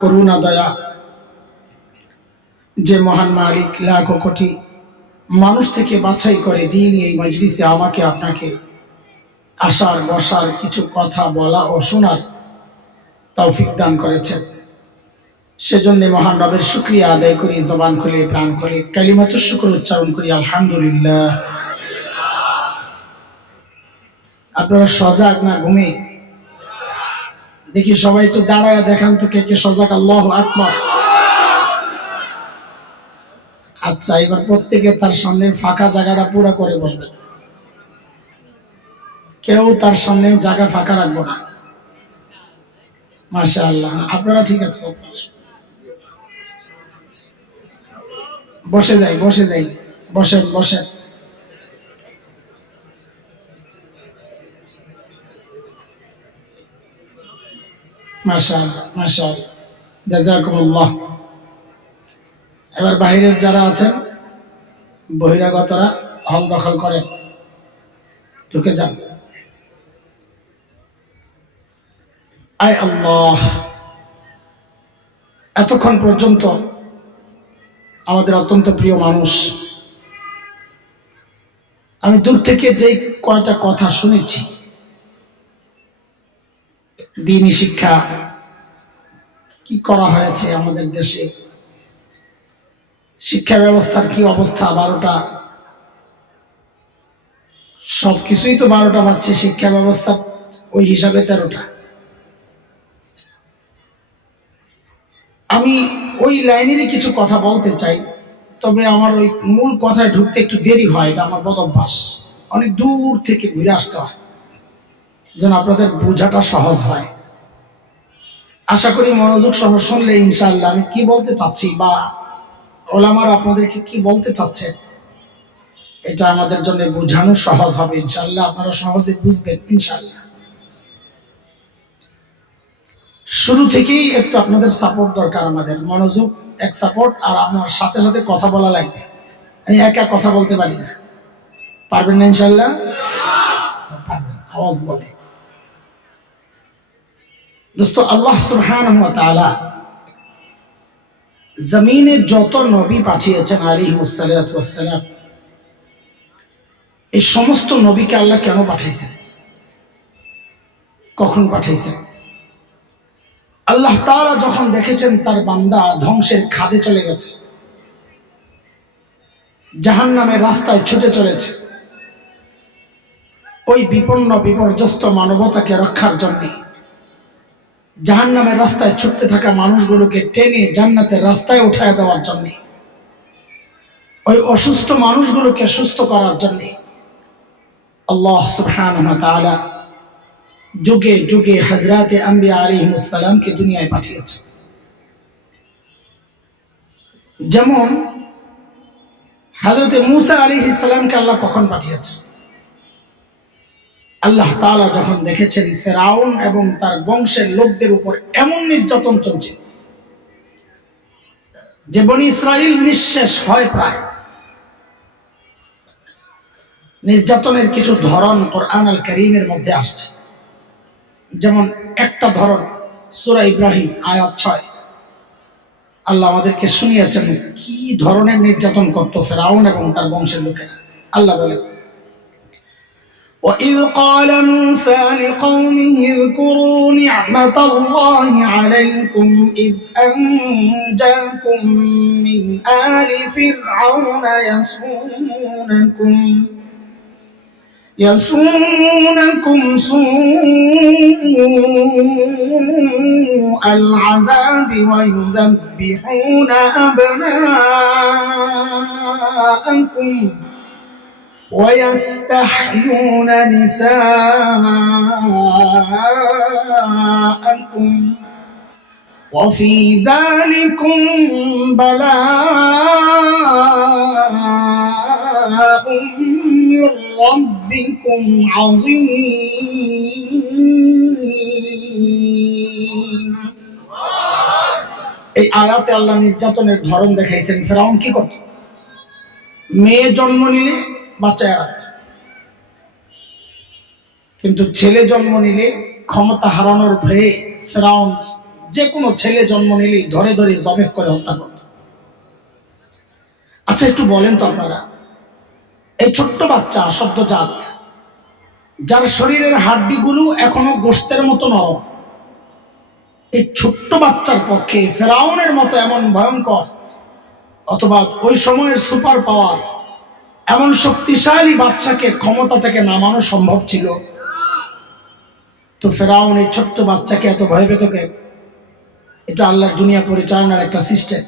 করুণা দয়া যে মহান মালিক লাখ কোটি মানুষ থেকে বাছাই করে দিন এই মজলিসে আমাকে আপনাকে আসার বসার কিছু কথা বলা ও শোনার তৌফিক দান করেছেন। সেজন্য মহান রবের শুকরিয়া আদায় করি, জবান খুলে প্রাণ খুলে কালিমাতুশ শুকর উচ্চারণ করি আলহামদুলিল্লাহ। আপনারা সজাগ না ঘুমে? দেখি সবাই একটু দাঁড়ায় দেখান তো কে কে সজাগ। আল্লাহু আকবার। আচ্ছা, এবার প্রত্যেকে তার সামনে ফাঁকা জায়গাটা পুরো করে বসবে, কেউ তার সামনে জায়গা ফাঁকা রাখবো না। মাশাআল্লাহ, আপনারা ঠিক আছে, বসে যাই বসেন বসেন। মাশাআল্লাহ মাশাআল্লাহ, জাযাকুমুল্লাহ। এবার বাইরের যারা আছেন বহিরাগতরা হল দখল করেন, ঢুকে যান। আয় আল্লাহ, এতক্ষণ পর্যন্ত আমাদের অত্যন্ত প্রিয় মানুষ, আমি দূর থেকে যে কয়টা কথা শুনেছি, দ্বীনি শিক্ষা কি করা হয়েছে আমাদের দেশে, শিক্ষা ব্যবস্থার কি অবস্থা, 12টা সবকিছুই তো 12টা বাজছে, শিক্ষা ব্যবস্থা ওই হিসাবে 13টা। আমি ওই লাইনেরই কিছু কথা বলতে চাই, তবে আমার ওই মূল কথায় ঢুকতে একটু দেরি হয়, এটা আমার বদ অভ্যাস। অনেক দূর থেকে ঘুরে আসতে হয় যেন আপনাদের বোঝাটা সহজ হয়। আশা করি মনোযোগ সহ শুনলে ইনশাআল্লাহ আমি কি বলতে চাচ্ছি বা ওলামারা আপনাদেরকে কি বলতে চাচ্ছেন, এটা আমাদের জন্য বোঝানো সহজ হবে ইনশাআল্লাহ, আপনারা সহজে বুঝবেন ইনশাআল্লাহ। শুরু থেকেই একটু আপনাদের সাপোর্ট দরকার, আমাদের মনোযোগ এক সাপোর্ট, আর আমার সাথে সাথে কথা বলা লাগবে। আমি একা কথা বলতে পারি না, পারবেন না ইনশাআল্লাহ? পারবেন, আওয়াজ বলে। দোস্ত, আল্লাহ সুবহানাহু ওয়া তাআলা জমিনে যত নবী পাঠিয়েছেন আলাইহিমুস সালাতু ওয়াস সালাম, এই সমস্ত নবীকে আল্লাহ কেন পাঠাইছেন, কখন পাঠাইছেন? আল্লাহ তাআলা যখন দেখেছেন তার বান্দা ধ্বংসের খাদে চলে গেছে, জাহান্নামের রাস্তায় ছুটে চলেছে, ওই বিপন্ন বিপর্যস্ত মানবতাকে রক্ষার জন্য জাহান্নামের রাস্তায় ছুটতে থাকা মানুষগুলোকে টেনে জান্নাতের রাস্তায় উঠায় দেওয়ার জন্য, ওই অসুস্থ মানুষগুলোকে সুস্থ করার জন্য আল্লাহ সুবহানাহু ওয়া তাআলা যুগে যুগে হযরতে আম্বিয়া আলাইহিমুস সালামকে দুনিয়ায় পাঠিয়েছে। যেমন হযরতে মূসা আলাইহিস সালামকে আল্লাহ কখন পাঠিয়েছে? আল্লাহ তাআলা যখন দেখেছেন ফেরাউন এবং তার বংশের লোকদের উপর এমন নির্যাতন চলছে যে বনি ইসরাইল নিঃশেষ হয় প্রায়। নির্যাতনের কিছু ধরন কোরআন আল কারীমের মধ্যে আসছে, যেমন একটা ধরন সূরা ইব্রাহিম আয়াত 6, আল্লাহ আমাদেরকে শুনিয়েছেন কি ধরনের নির্যাতন করত ফেরাউন এবং তার বংশের লোকেরা। আল্লাহ বলে, وَإِذْ قَالَ مُوسَى لِقَوْمِهِ اذْكُرُوا نِعْمَةَ اللَّهِ عَلَيْكُمْ إِذْ أَنْجَاكُمْ مِنْ آلِ فِرْعَوْنَ يَسُومُونَكُمْ سُوءَ الْعَذَابِ وَيُذَبِّحُونَ أَبْنَاءَكُمْ وَيَسْتَحْيُونَ نِسَاءَكُمْ وَفِي ذَلِكُمْ بَلَاءٌ مِّن رَّبِّكُمْ عَظِيمٌ। এই আয়াতে আল্লাহ নির্যাতনের ধরন দেখাইছেন। ফেরাউন কি করত? মেয়ে জন্ম নিলে বাচ্চায় রাখত, কিন্তু ছেলে জন্ম নিলে ক্ষমতা হারানোর ভয়ে ফেরাউন যে কোনো ছেলে জন্ম নিলেই ধরে ধরে জবেহ করে হত্যা করত। আচ্ছা একটু বলেন তো আপনারা, এই ছোট্ট বাচ্চা সদ্যজাত, যার শরীরের হাড্ডিগুলো এখনো গোশতের মতো নরম, এই ছোট্ট বাচ্চার পক্ষে ফেরাউনের মতো এমন ভয়ঙ্কর অথবা ওই সময়ের সুপার পাওয়ার এমন শক্তিশালী বাদশাকে ক্ষমতা থেকে নামানো সম্ভব ছিল? তো ফেরাউন এই ছোট্ট বাচ্চাকে এত ভয় পেত কেন? এটা আল্লাহর দুনিয়া পরিচালনার একটা সিস্টেম।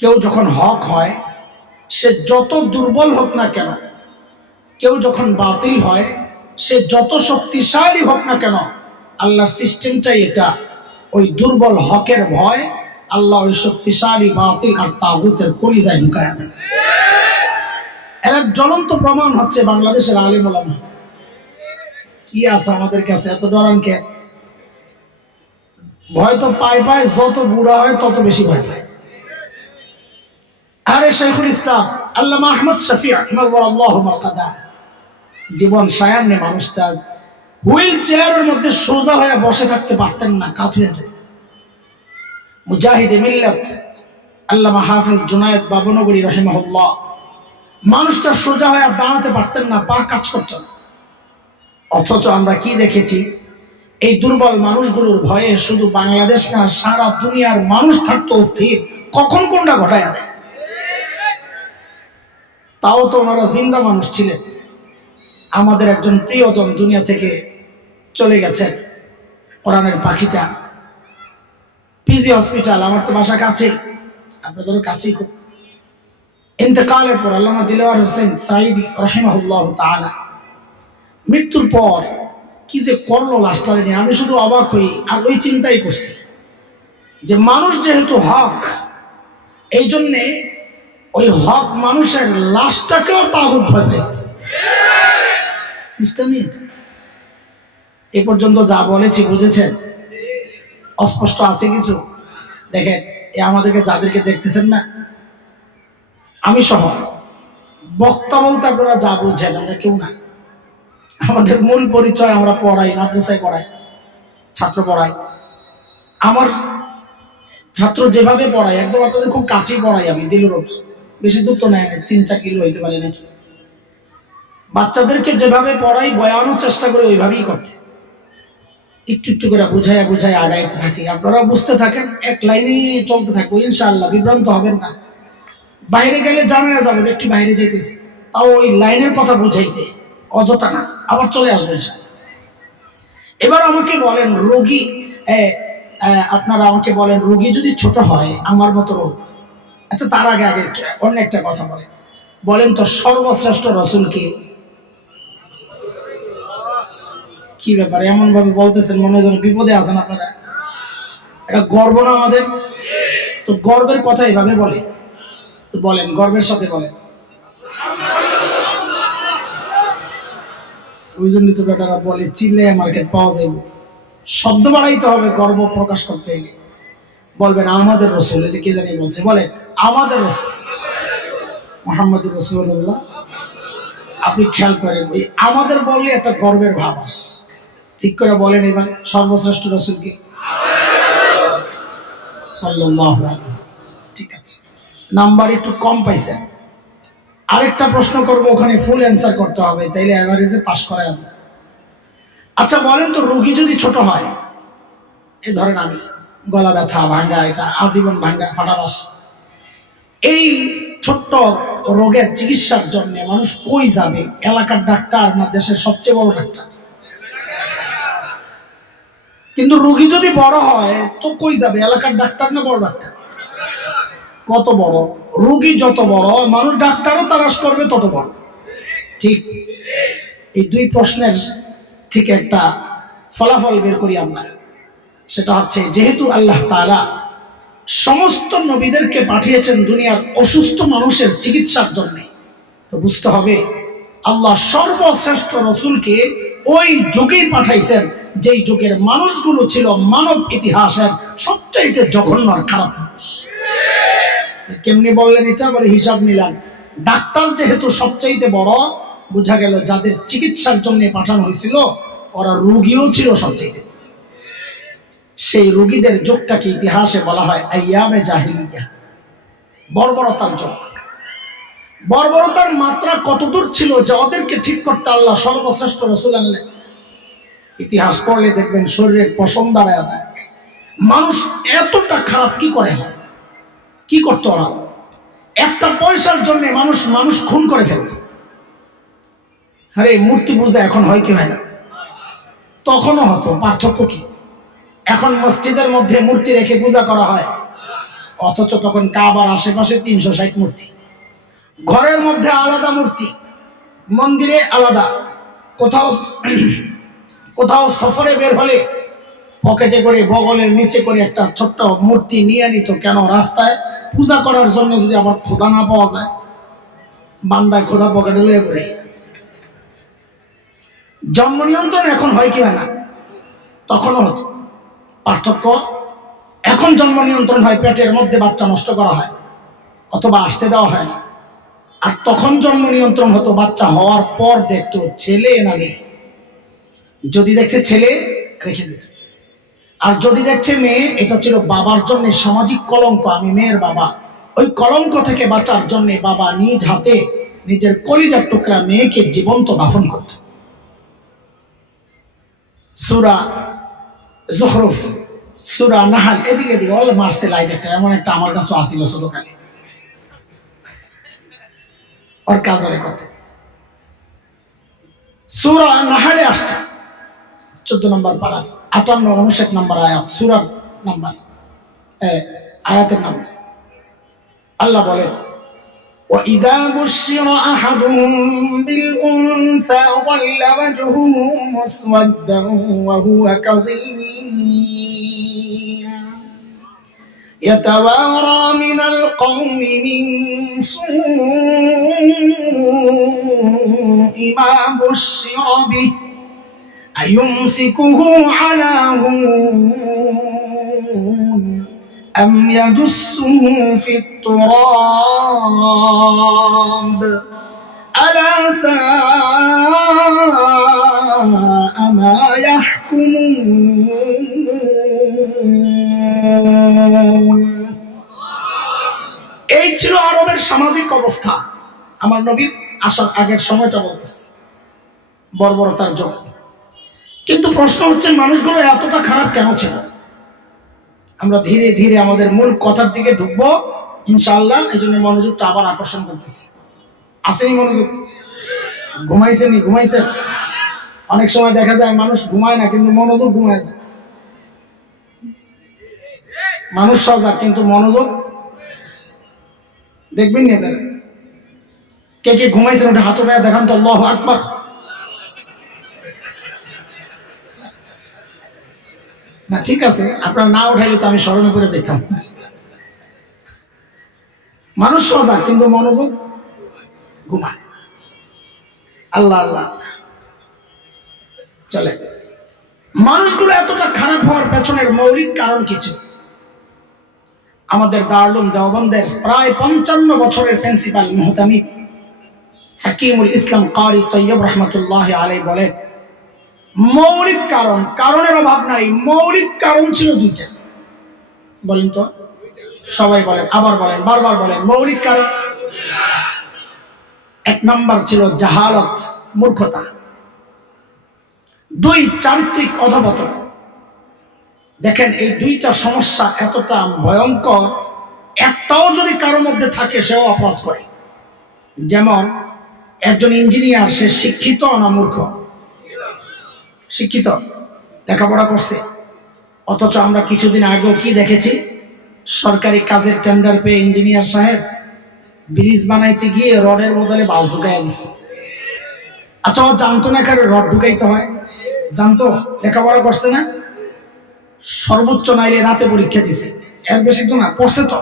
কেউ যখন হক হয়, সে যত দুর্বল হোক না কেন, কেউ যখন বাতিল হয়, সে যত শক্তিশালী হোক না কেন, আল্লাহর সিস্টেমটাই এটা। ওই দুর্বল হকের ভয় আল্লাহ ওই শক্তিশালী বাতিল আর তাগুতের কলিজায় ঢুকায়া দেন। এর এক জ্বলন্ত প্রমাণ হচ্ছে বাংলাদেশের আলিম ওলামা। কি আছে আমাদের কাছে এত ডরান কে? ভয় তো পায় পায়, যত বুড়া হয় তত বেশি ভয় পায়। আরে শাইখুল ইসলাম আল্লামা আহমদ শফি নওয়ারাল্লাহু মারকাদা জীবন সায়ান্নে মানুষটা হুইল চেয়ারের মধ্যে সোজা হয়ে বসে থাকতে পারতেন না, কাত হয়ে যেত। মুজাহিদে মিল্লাত আল্লামা হাফেজ জুনায়েদ বাবনগরী রাহিমাহুল্লাহ, মানুষটা সোজা হয়ে দাঁড়াতে পারতেন না, পা কাজ করত না। অথচ আমরা কি দেখেছি? এই দুর্বল মানুষগুলোর ভয়ে শুধু বাংলাদেশ না, সারা দুনিয়ার মানুষ থাকতো অস্থির, কখন কোনটা ঘটায়া দেয়। তাও তো ওনারা জিন্দা মানুষ ছিলেন। আমাদের একজন প্রিয়জন দুনিয়া থেকে চলে গেছেন, কোরআনের পাখিটা, পিজি হসপিটাল, আমার তো বাসা কাছে, আপনাদেরও কাছেই খুব। ইন্তেকালের পর আল্লামা দিলওয়ার হোসেন সাঈদী রাহিমাহুল্লাহ তাআলা মৃত্যুর পর কি যে করলো লাশটারে নিয়ে, আমি শুধু অবাক হই আর ওই চিন্তাই করছি যে মানুষ যেহেতু হক, এই জন্যে ওই হক মানুষের লাশটাকেও তাগুত ভয় পেয়েছে। সিস্টেমই এটা। এ পর্যন্ত যা বলেছি বুঝেছেন? অস্পষ্ট আছে কিছু? দেখেন, এ আমাদেরকে যাদেরকে দেখতেছেন না, আমি সহ বক্তা বলতে আপনারা যা বুঝছেন, আমরা কেউ না। আমাদের মূল পরিচয়, আমরা পড়াই, মাদ্রাসায় পড়াই, ছাত্র পড়াই। আমার ছাত্র যেভাবে পড়াই একদম আপনাদের খুব কাছেই পড়াই আমি, দিল রোড, বেশি দূর তো নেয় না, 3-4 কিলো হইতে পারে নাকি। বাচ্চাদেরকে যেভাবে পড়াই বয়ানোর চেষ্টা করে ওইভাবেই করতে, একটু একটু করে বুঝাইয়া বুঝাইয়া আগাইতে থাকি। আপনারা বুঝতে থাকেন, এক লাইনেই চলতে থাকবো ইনশাআল্লাহ, বিভ্রান্ত হবেন না। বাইরে গেলে জানা যাবে যে একটু বাইরে যাইতেছি, তাও ওই লাইনের কথা বুঝাইতে, অযথা না, আবার চলে আসবো ইনশাআল্লাহ। এবার আমাকে বলেন রোগী, আপনারা আমাকে বলেন রোগী যদি ছোট হয় আমার মতো রোগ, আচ্ছা তার আগে আগে অন্য একটা কথা বলেন তো সর্বশ্রেষ্ঠ রসুল কি? কি ব্যাপার এমন ভাবে বলতেছেন, মনে হয় বিপদে আছেন আপনারা? এটা গর্ব না আমাদের? তো গর্বের কথা এভাবে বলে, তো বলেন গর্বের সাথে বলেন। ওই জন্য তো বেটারা বলে চিল্লে মার্কেট পাওয়া যাবে, শব্দ বাড়াইতে হবে গর্ব প্রকাশ করতে হইলে। বলবেন আমাদের রসুল, যে কে জানি বলছে, বলে আমাদের রসুল মুহাম্মদুর রাসূলুল্লাহ। আপনি খেয়াল করেন, ওই আমাদের বললে একটা গর্বের ভাব আসে। ঠিক করে বলেন এবার সর্বশ্রেষ্ঠ রসুল কি? সাল্লাল্লাহু আলাইহি ওয়াসাল্লাম। ঠিক আছে, নাম্বার একটু কম পাইছেন। আরেকটা প্রশ্ন করব, ওখানে ফুল অ্যান্সার করতে হবে, তাইলে এভারেজে পাস করা যাবে। আচ্ছা বলেন তো রোগী যদি ছোট হয়, এই ধরেন আমি গলা ব্যথা, ভাঙ্গা, এটা আজীবন ভাঙ্গা ফাটাবাস, এই ছোট্ট রোগের চিকিৎসার জন্য মানুষ কই যাবে? এলাকার ডাক্তার না দেশের সবচেয়ে বড় ডাক্তার? কিন্তু রোগী যদি বড় হয় তো কই যাবে? এলাকার ডাক্তার না বড় ডাক্তার? কত বড় রোগী যত বড়, মানুষ ডাক্তারও তালাশ করবে তত বড়। ঠিক? এই দুই প্রশ্নের থেকে একটা ফলাফল বের করি আমরা, সেটা হচ্ছে যেহেতু আল্লাহ তাআলা সমস্ত নবীদেরকে পাঠিয়েছেন দুনিয়ার অসুস্থ মানুষের চিকিৎসার জন্য, তো বুঝতে হবে আল্লাহ সর্বশ্রেষ্ঠ রসুলকে ওই যুগেই পাঠাইছেন যেই যুগের মানুষগুলো ছিল মানব ইতিহাসের সবচাইতে জঘন্য আর খারাপ মানুষ। কেমনি বললেন এটা? বলে হিসাব নিলাম, ডাক্তার যেহেতু সবচাইতে বড়, বোঝা গেল যাদের চিকিৎসার জন্য পাঠানো হয়েছিল ওরা রোগীও ছিল সবচাইতে। সেই রোগীদের যুগটাকে ইতিহাসে বলা হয় আইয়ামে জাহিলিয়া, বর্বরতার যুগ। বর্বরতার মাত্রা কতদূর ছিল যে ওদেরকে ঠিক করতে আল্লাহ সর্বশ্রেষ্ঠ রাসূল আনলেন। ইতিহাস পড়লে দেখবেন শরীরের পশম দাঁড়ায় যায়। মানুষ এতটা খারাপ কি করে হয়, কি করতো ওরা? একটা পয়সার জন্য মানুষ খুন করে ফেলত। আরে মূর্তি পূজা এখন হয় কি হয় না? তখনও হতো, পার্থক্য কি? এখন মসজিদের মধ্যে মূর্তি রেখে পূজা করা হয়, অথচ তখন কাবার আশেপাশে 360 মূর্তি, ঘরের মধ্যে আলাদা মূর্তি, মন্দিরে আলাদা। কোথাও কোথাও সফরে বের হলে পকেটে করে বগলের নিচে করে একটা ছোট্ট মূর্তি নিয়ে নিত। কেন? রাস্তায় পূজা করার জন্য যদি আবার খোদা না পাওয়া যায়, বান্দায় খোদা পকেটে লয়ে পড়ে। জন্ম নিয়ন্ত্রণ এখন হয় কি হয় না? তখনও হতো। পার্থক্য, এখন জন্ম নিয়ন্ত্রণ হয়, পেটের মধ্যে বাচ্চা নষ্ট করা হয় অথবা আসতে দেওয়া হয় না। আর তখন জন্ম নিয়ন্ত্রণ হতো বাচ্চা হওয়ার পর দেখতো ছেলে না মেয়ে। যদি দেখছে ছেলে রেখে দিত, আর যদি দেখছে মেয়ে, এটা ছিল বাবার জন্য সামাজিক কলঙ্ক। আমি মেয়ের বাবা। ওই কলঙ্ক থেকে বাঁচার জন্য বাবা নিজ হাতে নিজের কলিজার টুকরা মেয়েকে জীবন্ত দাফন করত। সূরা যুখরুফ, সূরা নাহাল, এদিকে এদিকে অল মারছে লাইট একটা, এমন একটা আমার কাছে আসিল ছোটকালে, ওর কাজ ওরে করতে। সূরা নাহালে আসছে 14 নম্বর পারা 58 59 নম্বর আয়াত, সূরার নাম্বার, আয়াতের নাম্বার। আল্লাহ বলেন, وَإِذَا بُشِّرَ أَحَدُهُم بِالْأُنثَىٰ ظَلَّ وَجْهُهُ مُسْوَدًّا وَهُوَ كَظِيمٌ يَتَوَارَىٰ مِنَ الْقَوْمِ مِن سُوءِ مَا بُشِّرَ بِهِ أَيُمْسِكُهُ عَلَىٰ هُونٍ أَمْ يَدُسُّهُ فِي التُّرَابِ أَلَا سَاءَ مَا يَحْكُمُونَ। এই ছিল আরবের সামাজিক অবস্থা। আমার নবীর আসার আগের সময়টা বলতেছি, বর্বরতার যুগ। কিন্তু প্রশ্ন হচ্ছে, মানুষগুলো এতটা খারাপ কেন ছিল? আমরা ধীরে ধীরে আমাদের মূল কথার দিকে ঢুকবো ইনশাআল্লাহ। এই জন্য মনোযোগটা আবার আকর্ষণ করতেছি। আসেনি মনোযোগ? ঘুমাইছেনি? ঘুমাইছেন? অনেক সময় দেখা যায় মানুষ ঘুমায় না, কিন্তু মনোযোগ ঘুমায় যায়। মানুষ সজাগ কিন্তু মনোযোগ দেখবেন না আপনারা। কে কে ঘুমাইছেন ওটা হাত উঠায় দেখান তো, আল্লাহু আকবার। না ঠিক আছে, আপনারা না উঠাইলে তো আমি স্মরণে করে দেখতাম। মানুষ সজাগ কিন্তু মনোযোগ ঘুমায়। আল্লাহ আল্লাহ চলে। মানুষগুলো এতটা খারাপ হওয়ার পেছনের মৌলিক কারণ কিছু। আমাদের দারুল দেওবন্দের প্রায় 55 বছরের প্রিন্সিপাল মুহতামিম হাকিমুল ইসলাম কারি তৈয়ব রহমতুল্লাহ আলাইহি বলেন, মৌলিক কারণ, কারণের অভাব নাই, মৌলিক কারণ ছিল দুইটা। বলেন তো, সবাই বলেন, আবার বলেন, বারবার বলেন, মৌলিক কারণ। 1 নম্বর ছিল জাহালত, মূর্খতা। 2 চারিত্রিক অধঃপতন। দেখেন, এই 2টা সমস্যা এতটা ভয়ঙ্কর, একটাও যদি কারোর মধ্যে থাকে সেও অপরাধ করে। যেমন একজন ইঞ্জিনিয়ার, সে শিক্ষিত না মূর্খ? শিক্ষিত, লেখাপড়া করছে। অথচ আমরা কিছুদিন আগেও কি দেখেছি? সরকারি কাজের টেন্ডার পেয়ে ইঞ্জিনিয়ার সাহেব ব্রিজ বানাইতে গিয়ে রডের বদলে বাঁশ ঢুকাইয়া দিচ্ছে। আচ্ছা, ও জানতো না কারো রড ঢুকাইতে হয়? জানতো? লেখাপড়া করছে না? সর্বোচ্চ নাইলে রাতে পরীক্ষা দিছে, এর বেশি তো না, পড়ছে তো।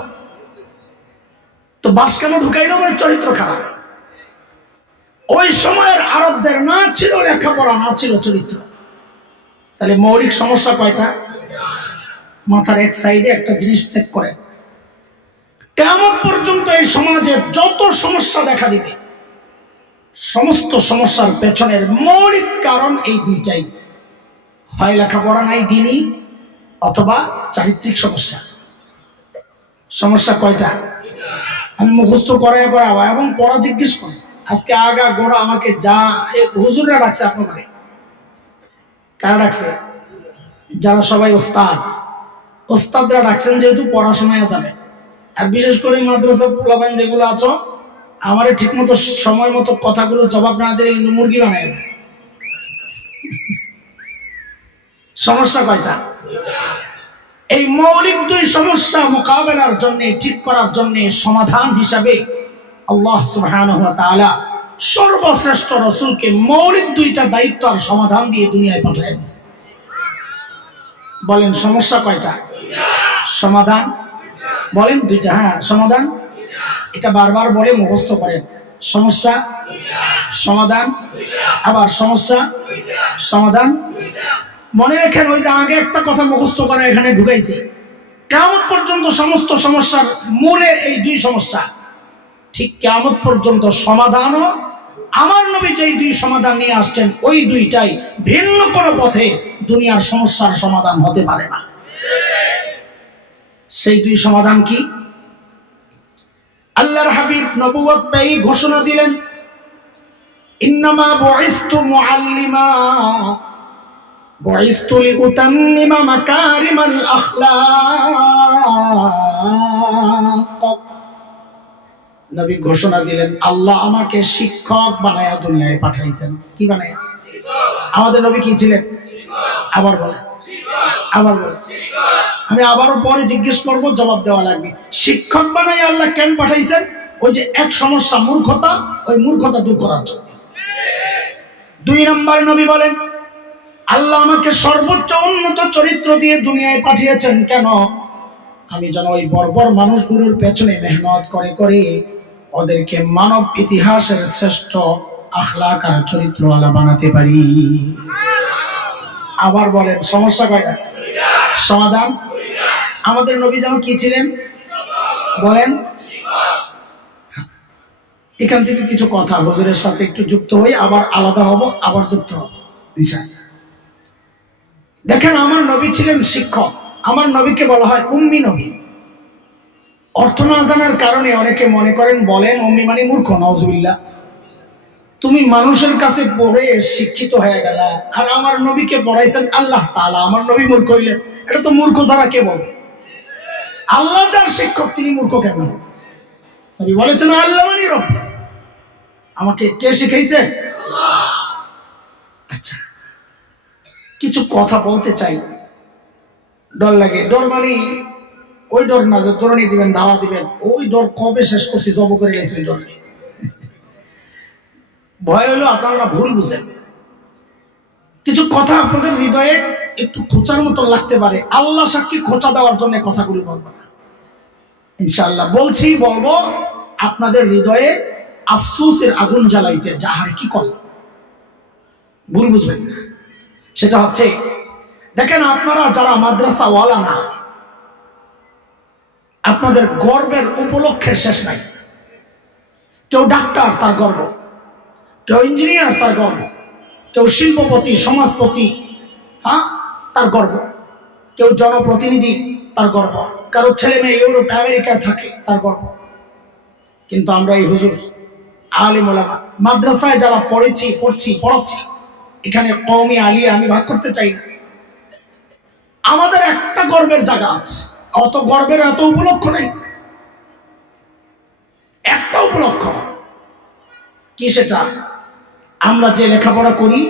তো বাঁশ কেন ঢুকাইলো? মানে চরিত্র খারাপ। ওই সময়ের আরবদের না ছিল লেখাপড়া, না ছিল চরিত্র। তাহলে মৌলিক সমস্যা কয়টা? মাথার এক সাইডে একটা জিনিস সেট করে। কেমন পর্যন্ত এই সমাজে যত সমস্যা দেখা দিবে, সমস্ত সমস্যার পেছনের মৌলিক কারণ এই 2টাই। হয় লেখাপড়া নাই, দিনই, অথবা চারিত্রিক সমস্যা। সমস্যা কয়টা? আমি মুখস্থ করে এবং পড়া জিজ্ঞেস করি। আজকে আগা গোড়া আমাকে যা হুজুররা ডাকছে আপনার ঘরে, কারা ডাকছে? যারা সবাই ওস্তাদরা ডাকছেন, যেহেতু পড়াশোনায় যাবে। আর বিশেষ করে মাদ্রাসার পোলাপাইন যেগুলো আছো, আমারে ঠিক মতো সময় মতো কথাগুলো জবাব না দিলে কিন্তু মুরগি বানায় না। সমস্যা কয়টা? এই মৌলিক দুই সমস্যা মোকাবেলার জন্য, ঠিক করার জন্য সমাধান হিসাবে আল্লাহ সুবহানাহু ওয়া তাআলা সর্বশ্রেষ্ঠ রাসূলকে মৌলিক দুইটা দায়িত্ব আর সমাধান দিয়ে দুনিয়ায় পাঠিয়ে দিয়েছে। বলেন সমস্যা কয়টা? সমাধান বলেন দুইটা। হ্যাঁ, সমাধান। এটা বারবার বলে মুখস্থ করেন। সমস্যা, সমাধান, আবার সমস্যা, সমাধান। মনে রাখেন, ওই যে আগে একটা কথা মুখস্থ করা এখানে ঢুকাইছে, কিয়ামত পর্যন্ত সমস্ত সমস্যার মূলে এই দুই সমস্যা। ঠিক কিয়ামত পর্যন্ত সমাধানও আমার নবী যেই দুই সমাধান নিয়ে আসছেন, ওই দুইটাই ভিন্ন কোনো পথে দুনিয়ার সমস্যার সমাধান হতে পারে না। সেই দুই সমাধান কি? আল্লাহর হাবিব নবুয়ত পেয়ে ঘোষণা দিলেন, ইন্নামা বুইসতু মুআল্লিমা বুইসতু লিউতাম্মিমা মাকারিমাল আখলাক। নবী ঘোষণা দিলেন, আল্লাহ আমাকে শিক্ষক বানায়া দুনিয়ায় পাঠাইছেন। কি বানায়া? আমাদের নবী কি ছিলেন? আবার বলেন, আবার বলেন। আমি আবারও পরে জিজ্ঞেস করব, জবাব দেওয়া লাগবে। শিক্ষক বানাই আল্লাহ কেন পাঠাইছেন? ওই যে এক সমস্যা মূর্খতা, ওই মূর্খতা দূর করার জন্য। দুই নম্বর নবী বলেন, আল্লাহ আমাকে সর্বোচ্চ উন্নত চরিত্র দিয়ে দুনিয়ায় পাঠিয়েছেন কেন? আমি যেন ওই বর্বর মানুষগুলোর পেছনে মেহনত করে করে ওদেরকে মানব ইতিহাসের শ্রেষ্ঠ আখলাক আর চরিত্রওয়ালা বানাতে পারি। আবার বলেন সমস্যা কয়টা? সমাধান। আমাদের নবী যেন কি ছিলেন বলেন? এখান থেকে কিছু কথা হুজুরের সাথে একটু যুক্ত হই, আবার আলাদা হব, আবার যুক্ত হব ইনশাআল্লাহ। দেখেন, আমার নবী ছিলেন শিক্ষক। আমার নবীকে বলা হয় উম্মি নবী। অর্থ না জানার কারণে অনেকে মনে করেন, বলেন উম্মি মানে মূর্খ। নাউজুবিল্লাহ। তুমি মানুষের কাছে পড়ে শিক্ষিত হয়ে গেল, আর আমার নবীকে পড়াইছেন আল্লাহ তাআলা, আমার নবী মূর্খ হইলেন? এটা তো মূর্খ যারা কে বলবে। আল্লাহ যার শিক্ষক, তিনি মূর্খ কেন? নবী বলেছেন আল্লাহ মানে রব্বি। আমাকে কে শিখাইছে? আল্লাহ। আচ্ছা, কিছু কথা বলতে চাই, ডর লাগে। ডর মানে ওই ডর না যে দৌড়ানি দিবেন, ধাওয়া দিবেন, ওই ডর কবে শেষ করছি, জব করে গেছি ওই ডর। ভয় হলো আপনারা ভুল বুঝেন। কিছু কথা আপনাদের হৃদয়ে একটু খোঁচার মতো লাগতে পারে। আল্লাহ সাক্ষী, খোঁচা দেওয়ার জন্য কথাগুলো বলবো না ইনশাআল্লাহ। বলবো আপনাদের হৃদয়ে আফসোসের আগুন জ্বালাইতে, যাহারে কি করলাম। ভুল বুঝবেন না। সেটা হচ্ছে, দেখেন আপনারা যারা মাদ্রাসা ওয়ালা না, আপনাদের গর্বের উপলক্ষের শেষ নাই। কেউ ডাক্তার, তার গর্ব। কেউ ইঞ্জিনিয়ার, তার গর্ব। কেউ শিল্পপতি, সমাজপতি, তার গর্ব। কেউ জনপ্রতিনিধি, তার গর্ব। কারো ছেলে মেয়ে ইউরোপ আমেরিকায় থাকে, তার গর্ব। কিন্তু আমরা এই হুজুর, আলেম ওলামা, মাদ্রাসায় যারা পড়াচ্ছি, এখানে কওমি আলিয়া আমি ভাগ করতে চাই না। আমাদের একটা গর্বের জায়গা আছে। অত গর্বের এত উপলক্ষ নেই। একটা উপলক্ষ কি? সেটা আমরা যে লেখাপড়া করি,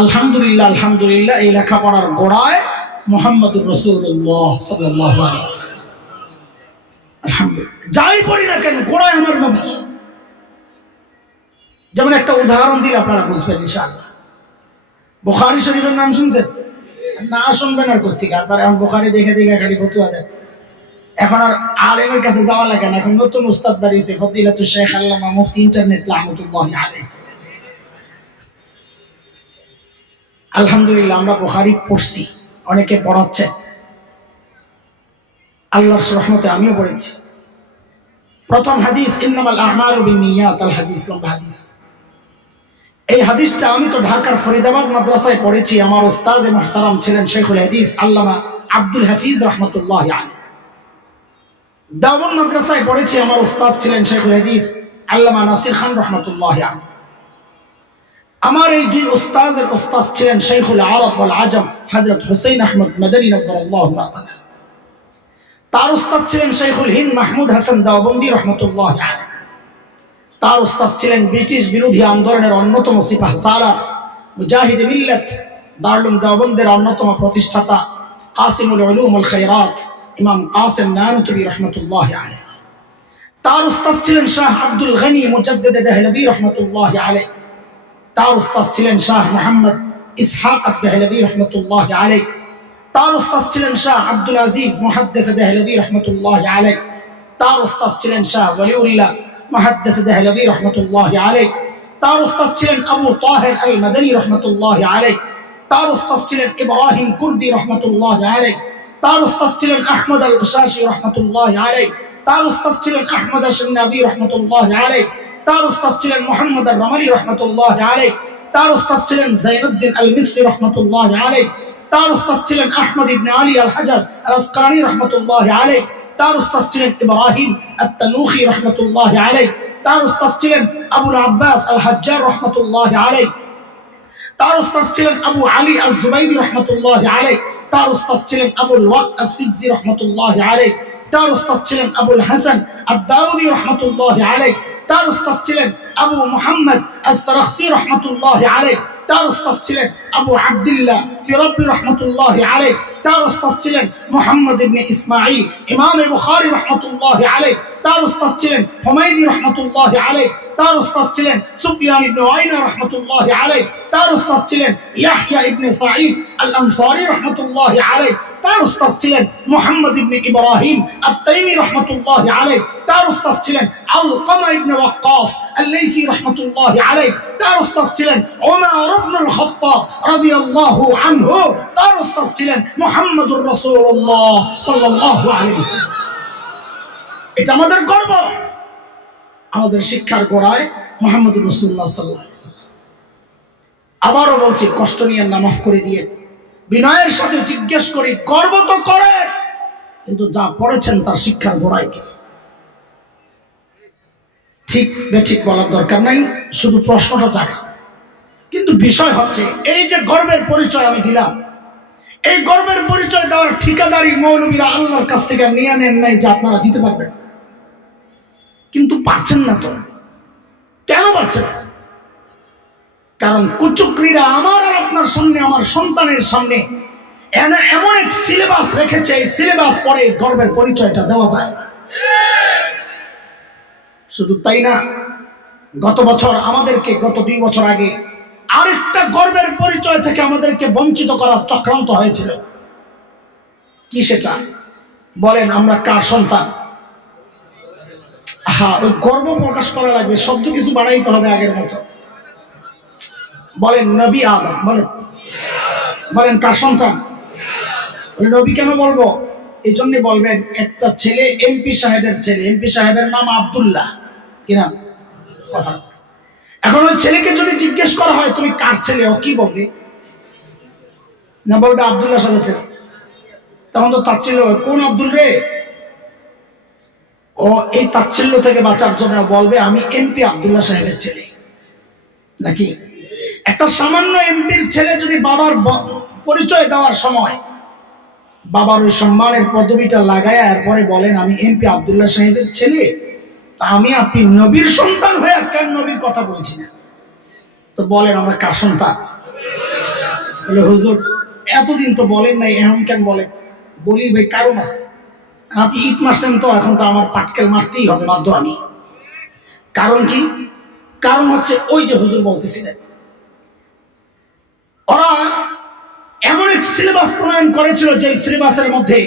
আলহামদুলিল্লাহ আলহামদুলিল্লাহ, এই লেখাপড়ার গোড়ায় মুহাম্মদুর রাসূলুল্লাহ সাল্লাল্লাহু আলাইহি ওয়াসাল্লাম। আলহামদুলিল্লাহ, যাই পড়ি না কেন গোড়ায় আমার নবী। যেমন একটা উদাহরণ দিলে আপনারা বুঝবেন ইনশাআল্লাহ। বুখারী শরীফের নাম শুনছেন? না শুনবেন আর কোথেকে? আপনারা এখন বুখারী দেখে দেখে খালি ফতুয়া দেন। এখন আর আলেমের কাছে যাওয়া লাগে না। এখন নতুন উস্তাদ দাঁড়িয়েছে, ফজিলাতুল শেখ আল্লামা মুফতি ইন্টারনেট লাহমাতুল্লাহি আলাইহি। আলহামদুলিল্লাহ, আমরা বুখারী পড়ছি, অনেকে পড়াচ্ছে। আল্লাহর রহমতে আমিও পড়েছি। প্রথম হাদিস ইন্নামাল আ'মালু বিন্নিয়াত, আল হাদিস, লম্বা হাদিস। এই হাদিসটা আমি তো ঢাকার ফরিদাবাদ মাদ্রাসায় পড়েছি। আমার উস্তাদ মুহতারাম ছিলেন শেখুল হাদিস আল্লামা আব্দুল হাফিজ রহমতুল্লাহ আলাইহি। দেওবন্দ মাদ্রাসায় পড়েছি, আমার উস্তাদ ছিলেন শেখুল হাদিস আল্লামা নাসির খান রহমতুল্লাহ আলাইহি। আমার এই দুই উস্তাদের উস্তাদ ছিলেন শেখুল আরব ওয়াল আজম হযরত হুসাইন আহমদ মাদানী নব্বরাল্লাহু মারকাদা। তার উস্তাদ ছিলেন শেখুল হিন্দ মাহমুদ হাসান দেওবন্দি রহমতুল্লাহ আলাইহি। তার উস্তাদ ছিলেন ব্রিটিশ বিরোধী আন্দোলনের অন্যতম সিপাহ সালার মুজাহিদ মিল্লাত দারুল দেওবন্দের অন্যতম প্রতিষ্ঠাতা কাসিমুল উলুম ওয়াল খায়রাত ইমাম কাসিম নানুতুবি রহমতুল্লাহ আলাইহি। তার উস্তাদ ছিলেন শাহ আব্দুল গনি মুজাদ্দিদ দেহলভী রহমতুল্লাহ আলাইহি। তার উস্তাদ ছিলেন শাহ মুহাম্মদ ইসহাক দেহলভী রহমতুল্লাহ আলাইহি। তার উস্তাদ ছিলেন শাহ আব্দুল আজিজ মুহাদ্দিস দেহলভী রহমতুল্লাহ আলাইহি। তার উস্তাদ ছিলেন শাহ ওয়ালিউল্লাহ মুহাদ্দিস দেহলভী রহমতুল্লাহ আলাইহি। তার উস্তাদ ছিলেন আবু তাহের আল মাদানী রহমতুল্লাহ আলাইহি। তার উস্তাদ ছিলেন ইব্রাহিম কুর্দি রহমতুল্লাহ আলাইহি। তার উস্তাদ ছিলেন আহমদ আল গশাশি রহমতুল্লাহ আলাইহি। তার উস্তাদ ছিলেন আহমদ আশ-শান্নাবী রহমতুল্লাহ আলাইহি। তার উস্তাদ ছিলেন মুহাম্মদ আর-রামালি রহমতুল্লাহ আলাইহি। তার উস্তাদ ছিলেন যাইনুদ্দিন আল মিসরি রহমতুল্লাহ আলাইহি। তার উস্তাদ ছিলেন আহমদ ইবনে আলী আল হাজার আল আসকালানি রহমতুল্লাহ আলাইহি। তার উস্তাদ ছিলেন ইব্রাহিম আত-তানুখি রহমতুল্লাহ আলাইহি। তার উস্তাদ ছিলেন আবুল আব্বাস আল হাজ্জার রহমতুল্লাহ আলাইহি। তার উস্তাদ ছিলেন আবু আলী আজ-জুবাইদি রহমতুল্লাহ আলাইহি। তার উস্তাদ ছিলেন আবুল ওয়াক্ত আস-সিজজি রহমতুল্লাহ আলাইহি। তার উস্তাদ ছিলেন আবুল হাসান আদ-দাউদি রহমতুল্লাহ আলাইহি। তার উস্তাদ ছিলেন আবু মুহাম্মদ আস-সারাখসি রহমতুল্লাহ আলাইহি। তার উস্তাদ ছিলেন আবু আব্দুল্লাহ ফিরাবি রহমতুল্লাহ আলাইহি। তার উস্তাদ ছিলেন মুহাম্মদ ইবনে ইসমাঈল ইমাম বুখারী রহমতুল্লাহ আলাইহি। তার উস্তাদ ছিলেন হুমায়দি রহমতুল্লাহ আলাইহি। তার উস্তাদ ছিলেন সুফিয়ান ইবনে উয়াইনা রহমতুল্লাহ আলাইহি। তার উস্তাদ ছিলেন ইয়াহইয়া ইবনে সাঈদ আল আনসারী রহমতুল্লাহ আলাইহি। তার উস্তাদ ছিলেন মুহাম্মদ ইবনে ইব্রাহিম আত-তাইমি রহমতুল্লাহ আলাইহি। তার উস্তাদ ছিলেন আলকামা ইবনে ওয়াক্কাস আল-লাইসি রহমতুল্লাহ আলাইহি। তার উস্তাদ ছিলেন উমর ইবনে আল-খাত্তাব রাদিয়াল্লাহু আনহু। তার উস্তাদ ছিলেন মুহাম্মদুর রাসূলুল্লাহ সাল্লাল্লাহু আলাইহি ওয়াসাল্লাম। এটা আমাদের গর্ব। আমাদের শিক্ষার গোড়ায় মুহাম্মদুর রাসূলুল্লাহ সাল্লাল্লাহু আলাইহি ওয়াসাল্লাম। আবারও বলছি, কষ্ট নিয়ে না, মাফ করে দিয়ে বিনয়ের সাথে জিজ্ঞেস করি, গর্ব তো করে, কিন্তু যা পড়েছেন তার শিক্ষার গোড়ায় কি? ঠিক বেঠিক বলার দরকার নাই, শুধু প্রশ্নটা জাগা। কিন্তু বিষয় হচ্ছে, এই যে গর্বের পরিচয় আমি দিলাম, এই গর্বের পরিচয় দেওয়ার ঠিকাদারি মৌলবীরা আল্লাহর কাছ থেকে নিয়ে নেন নাই যে আপনারা দিতে পারবেন, কিন্তু পারছেন না। তো কেন পারছেন না? কারণ কুচক্রীরা আমার আর আপনার সামনে, আমার সন্তানের সামনে এমন এক সিলেবাস রেখেছে, এই সিলেবাস পড়ে গর্বের পরিচয়টা দেওয়া যায় না। শুধু তাই না, গত বছর আমাদেরকে, গত 2 বছর আগে আরেকটা গর্বের পরিচয় থেকে আমাদেরকে বঞ্চিত করার চক্রান্ত হয়েছিল। কি সেটা? বলেন, আমরা কার সন্তান? হ্যাঁ, ওই গর্ব প্রকাশ করা লাগবে, শব্দ কিছু বাড়াইতে হবে আগের মতো। বলেন নবী আদম। বলেন কার সন্তান? নবী কেন বলবো? এই জন্য বলবেন, একটা ছেলে এমপি সাহেবের ছেলে, এমপি সাহেবের নাম আব্দুল্লাহ, কিনা কথা। এখন ওই ছেলেকে যদি জিজ্ঞেস করা হয় তুমি কার ছেলে, ও কি বলবে? না বলবে আব্দুল্লাহ সাহেবের ছেলে। তখন তো তাচ্ছিল্য, কোন আব্দুল রে? ও এই তাচ্ছিল্য থেকে বাঁচার জন্য বলবে আমি এমপি আব্দুল্লাহ সাহেবের ছেলে। নাকি একটা সামান্য এমপির ছেলে যদি বাবার পরিচয় দেওয়ার সময় বাবার ওই সম্মানের পদবিটা লাগায় এরপরে বলেন আমি এমপি আব্দুল্লাহ সাহেবের ছেলে, তা আমি আপনি নবীর সন্তান হয়ে কেন নবীর কথা বলছি না? তো বলেন আমরা কার সন্তান? বলে হুজুর এতদিন তো বলেন নাই, এখন কেন বলেন? বলি ভাই কারণ আছে। আপনি ইট মারছেন তো, এখন তো আমার পাটকেল মারতেই হবে, বাধ্য আমি। কারণ কি? কারণ হচ্ছে ওই যে হুজুর বলতেছিলেন, ওরা এমন এক সিলেবাস প্রণয়ন করেছিল যে সিলেবাসের মধ্যে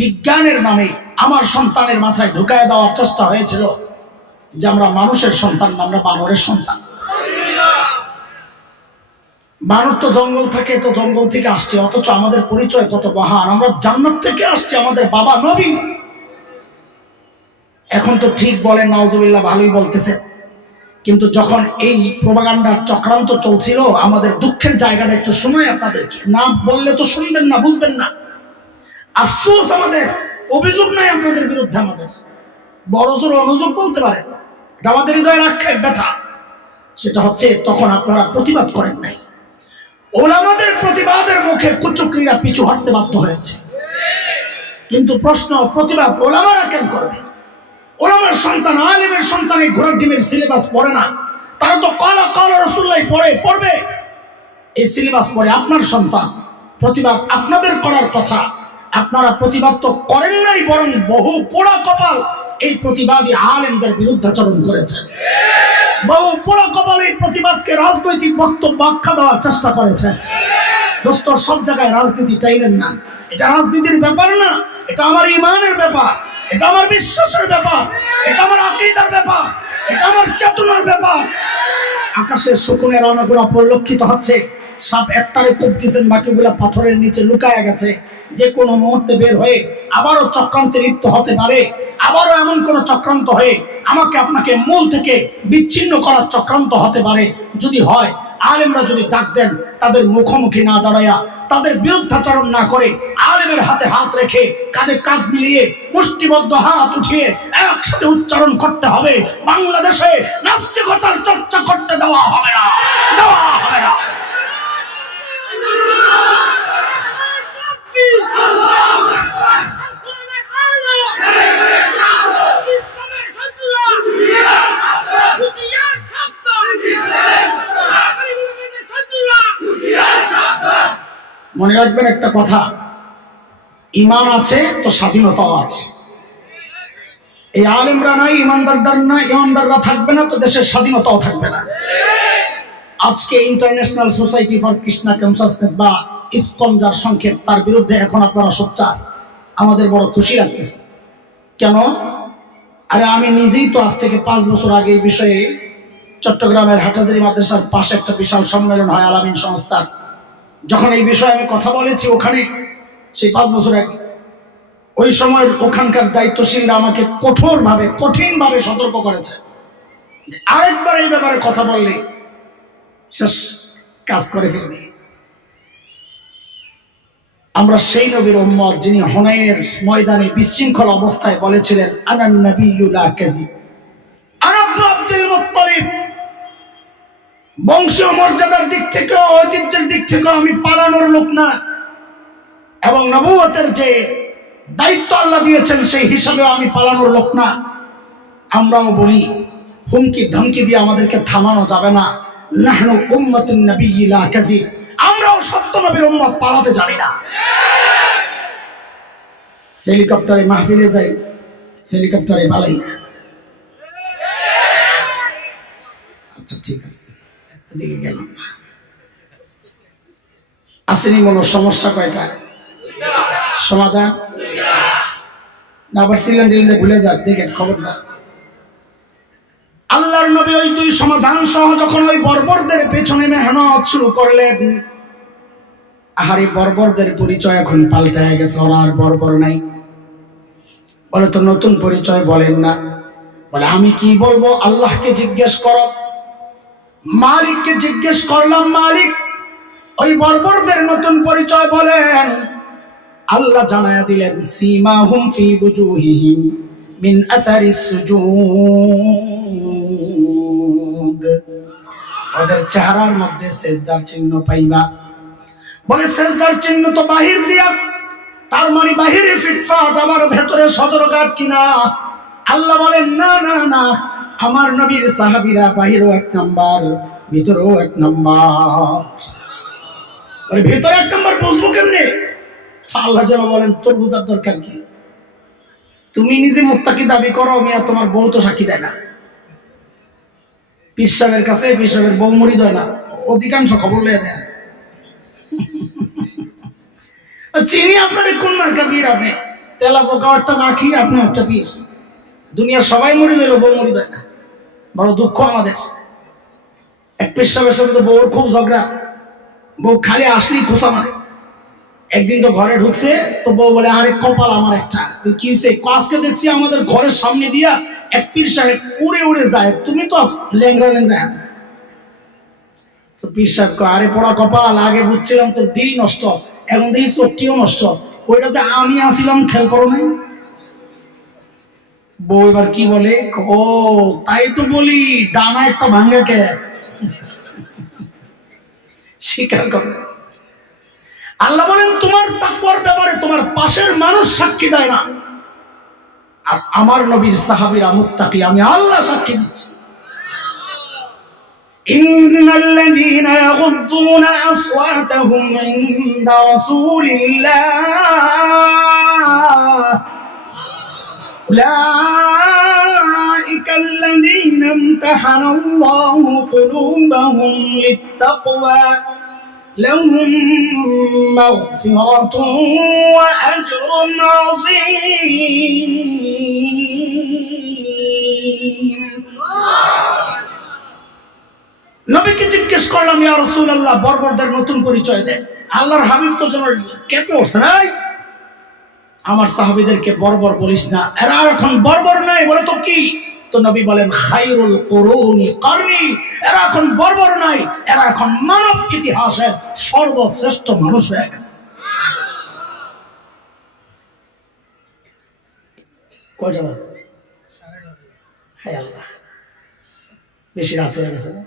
বিজ্ঞানের নামে আমার সন্তানের মাথায় ঢুকায় দেওয়ার চেষ্টা হয়েছিল যে আমরা মানুষের সন্তান না, আমরা বানরের সন্তান। বানর তো জঙ্গল থাকে, তো জঙ্গল থেকে আসছে, অথচ আমাদের পরিচয় কত মহান, আমরা জান্নাত থেকে আসছে, আমাদের বাবা নবী। এখন তো ঠিক বলেন নাউজুবিল্লাহ, ভালোই বলতেছে, কিন্তু যখন এই প্রোপাগান্ডার চক্রান্ত চলছিল আমাদের দুঃখের জায়গাটা একটু শোনাই আপনাদেরকে, না বললে তো শুনবেন না, বুঝবেন না। আফসোস, আমাদের অভিযোগ নাই আপনাদের বিরুদ্ধে, আমাদের বড় জোর অনুযোগ বলতে পারেন, এটা আমাদের হৃদয়ের আক্ষেপ ব্যথা। সেটা হচ্ছে তখন আপনারা প্রতিবাদ করেন নাই। ওলামাদের প্রতিবাদের মুখে কুচক্রীরা পিছু হটতে বাধ্য হয়েছে। কিন্তু প্রশ্ন, প্রতিবাদ ওলামারা কেন করবে? ওলামার সন্তান, আলেমের সন্তান এই ঘোড়ার ডিমের সিলেবাস পড়ে না। তারা তো কালা কালা রাসূলুল্লাহ পড়বে, এই সিলেবাস পড়ে। আপনার সন্তান, প্রতিবাদ আপনাদের করার কথা, আপনারা প্রতিবাদ তো করেন নাই, বরং বহু পোড়া কপাল এই প্রতিবাদী আলেমদের বিরুদ্ধাচরণ করেছে। বহু পোড়া কপাল এই প্রতিবাদকে রাজনৈতিক বক্তব্য আখ্যা দেওয়ার চেষ্টা করেছে। দোস্ত, সব জায়গায় রাজনীতি চাইলেন না। এটা রাজনীতির ব্যাপার না, এটা আমার ইমানের ব্যাপার, এটা আমার বিশ্বাসের ব্যাপার, এটা আমার আকীদার ব্যাপার, এটা আমার চেতনার ব্যাপার। আকাশের শকুনের অনাগুলা পরিলক্ষিত হচ্ছে, সাপ একটারে কোপ দিয়েছেন, বাকিগুলা পাথরের নিচে লুকায় গেছে। যে কোনো মুহূর্তে বের হয়ে আবারও চক্রান্তে লিপ্ত হতে পারে, আবারও এমন কোন চক্রান্ত হয়ে আমাকে আপনাকে মূল থেকে বিচ্ছিন্ন করার চক্রান্ত হতে পারে। যদি হয়, আলেমরা যদি ডাক দেন, তাদের মুখোমুখি না দাঁড়ায়া, তাদের বিরুদ্ধাচরণ না করে, আলেমের হাতে হাত রেখে কাঁধে কাঁধ মিলিয়ে মুষ্টিবদ্ধ হাত উঠিয়ে একসাথে উচ্চারণ করতে হবে, বাংলাদেশে নাস্তিকতার চর্চা করতে দেওয়া হবে না, দেওয়া হবে না। মনে রাখবেন একটা কথা, ইমান আছে তো স্বাধীনতাও আছে। এই আলেমরা নাই, ইমানদাররা থাকবে না তো দেশের স্বাধীনতাও থাকবে না। আজকে international society for Krishna consciousness বা ইসকন, যার সংক্ষেপ, তার বিরুদ্ধে এখন আপনারা সোচ্চার। আমাদের বড় খুশি লাগতেছে। কেন? আরে আমি নিজেই তো আজ থেকে 5 বছর আগে এই বিষয়ে চট্টগ্রামের হাটাজারি মাদ্রাসার পাশে একটা বিশাল সম্মেলন হয় আলামিন সংস্থার, যখন এই বিষয়ে আমি কথা বলেছি ওখানে, সেই 5 বছর আগে, ওই সময় ওখানকার দায়িত্বশীলরা আমাকে কঠিনভাবে সতর্ক করেছে, আরেকবার এই ব্যাপারে কথা বললে শেষ কাজ করে ফেলবে। আমরা সেই নবীর উম্মত যিনি হুনাইনের ময়দানে বিশৃঙ্খল অবস্থায় বলেছিলেন, আনান নাবিয়্যু লা কাযিব, আনা ইবনে আব্দুল মুত্তালিব। বংশীয় মর্যাদার দিক থেকে, ঐতিহ্যের দিক থেকে আমি পালানোর লোক না, এবং নবুয়তের যে দায়িত্ব আল্লাহ দিয়েছেন সেই হিসাবে আমি পালানোর লোক না। আমরাও বলি, হুমকি ধমকি দিয়ে আমাদেরকে থামানো যাবে না। নাহনু উম্মাতুন নাবিয়্যি লা কাযিব, আমরাও সত্য নবীর উম্মত, পালাতে জানি না। হেলিকপ্টারে মাহফিলে যাই, হেলিকপ্টারে পালাই না। আচ্ছা ঠিক আছে, এদিকে গেলাম না। আসেনি মনে সমস্যা কয়টা? সমাধান না, আবার চিল্লান ভুলে যাক, দেখেন খবরদার। আল্লাহর নবী ওই 2 সমাধান সহ যখন ওই বর্বরদের পেছনে মেহনত শুরু করলেন, আহারে বর্বরদের পরিচয় এখন পাল্টায় গেছে, ওরা আর বর্বর নাই। বলে তো নতুন পরিচয় বলেন না। বলে আমি কি বলবো? আল্লাহকে জিজ্ঞেস করো। মালিককে জিজ্ঞেস করলাম, মালিক ওই বর্বরদের নতুন পরিচয় বলেন। আল্লাহ জানায়া দিলেন, সীমাহুম ফি বুজুহিহিম মিন আসারিস সুজুদ, ওদের চেহারার মধ্যে সেজদার চিহ্ন পাইবা। বলে সেজদার চিহ্ন তো বাহির দিয়া, তার মানে বাহিরে ফিটফাট, আমার ভেতরে সদরঘাট কিনা? আল্লাহ বলেন, না না না, আমার নবীর সাহাবীরা বাহিরেও 1 নাম্বার, ভিতরেও 1 নাম্বার। বলে ভিতরে 1 নাম্বার বুঝবো কেমনে? আল্লাহ যেন বলেন, তোর বুঝার দরকার কি? তুমি নিজে মুত্তাকি দাবি করো, মিয়া তোমার বউ তো সাক্ষী দেয় না। পীর সাহেবের কাছে পীর সাহেবের বউ মুরিদ হয় না, অধিকাংশ খবর লয়ে দেয়। চিনি আপনার কোন মার্কা পীর? আপনি তেলা পোকা একটা মাখি, আপনি একটা পীর। দুনিয়ার সবাই মুরিদ হইলো, বউ মুরিদ হয় না। বড় দুঃখ আমাদের। এক পীর সাহেবের সাথে তো বউর খুব ঝগড়া, বউ খালি আসলেই খোঁচা মারে। একদিন তো ঘরে ঢুকছে, তো বউ বলে, আরে কপাল আমার একটা। কি হয়েছে? আজকে দেখছি আমাদের ঘরের সামনে দিয়া এক পীর সাহেব উড়ে উড়ে যায়, তুমি তো ল্যাংরা ল্যাংরা। তো পীর সাহেব কয়, আরে পোড়া কপাল, আগে বুঝছিলাম তোর দিল নষ্ট, এখন দেখি চোখটিও নষ্ট। ওইটা যে আমি আসিলাম খেয়াল করো নাই? বউ এবার কি বলে, ও তাই তো বলি ডানা একটা ভাঙ্গা কে, স্বীকার করো। আল্লাহ বলেন তোমার তাকওয়ার ব্যাপারে তোমার পাশের মানুষ সাক্ষী দেয় না, আর আমার নবীর সাহাবীরা মুত্তাকি, আমি আল্লাহ সাক্ষী দিচ্ছি। ইন্নাল্লাযীনা ইয়াগুদ্দুনা আসওয়াতাহুম ইনদা রাসূলিল্লাহ উলাইকা আল্লাযীনা ইমতাহানাল্লাহু কুলুবাহুম লিত্তাকওয়া লাহুম মাগফিরাতুন ওয়া আজরুন আযীম। নবীকে জিজ্ঞেস করলাম, ইয়া রাসূলুল্লাহ, বর্বরদের নতুন পরিচয় দেয়। আল্লাহর হাবিব তো যেন কেঁপে উঠছে, নাই আমার সাহাবীদেরকে বর্বর বলিস না, এরা এখন বর্বর নাই। বলে তো কি? তো নবী বলেন, খায়রুল কুরুনি কারনি, এরা এখন বর্বর নাই, এরা এখন মানব ইতিহাসের সর্বশ্রেষ্ঠ মানুষ হয়ে গেছে। কয়টা বাজে? হায় আল্লাহ, বেশি রাত হয়ে গেছে না?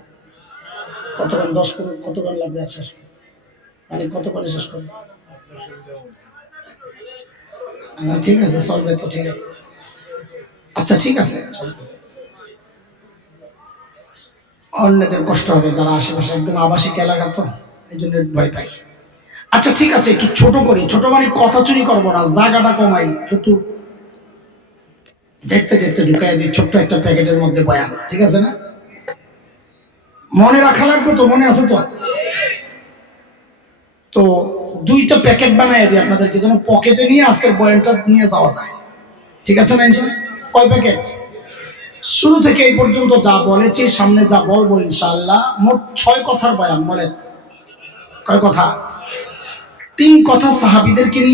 কতক্ষণ? 10-15 কতক্ষণ লাগবে আর শেষ করতে? মানে কতক্ষণে শেষ করবে? ঠিক আছে, চলবে তো, ঠিক আছে, আচ্ছা ঠিক আছে, চলতেছে। অন্যদের কষ্ট হবে, যারা আশেপাশে একদম আবাসিক এলাকা তো, এই জন্য ভয় পাই। আচ্ছা ঠিক আছে, একটু ছোট করি। ছোট মানে কথা চুরি করবো না, জায়গাটা কমাই, একটু দেখতে দেখতে ঢুকাই দিই ছোট্ট একটা প্যাকেটের মধ্যে বয়ান, ঠিক আছে না? মনে রাখা লাগবে তো, মনে আছে তো? তো 2টা প্যাকেট বানাই দিই আপনাদেরকে, যেন পকেটে নিয়ে আজকের বয়ানটা নিয়ে যাওয়া যায়, ঠিক আছে না? কয় প্যাকেট? শুরু থেকে এই পর্যন্ত যা বলেছি, সামনে যা বলবো ইনশাআল্লাহ, মোট 6 কথার বয়ান। বলেন কয় কথা? 3 কথা সাহাবীদেরকে নিয়ে,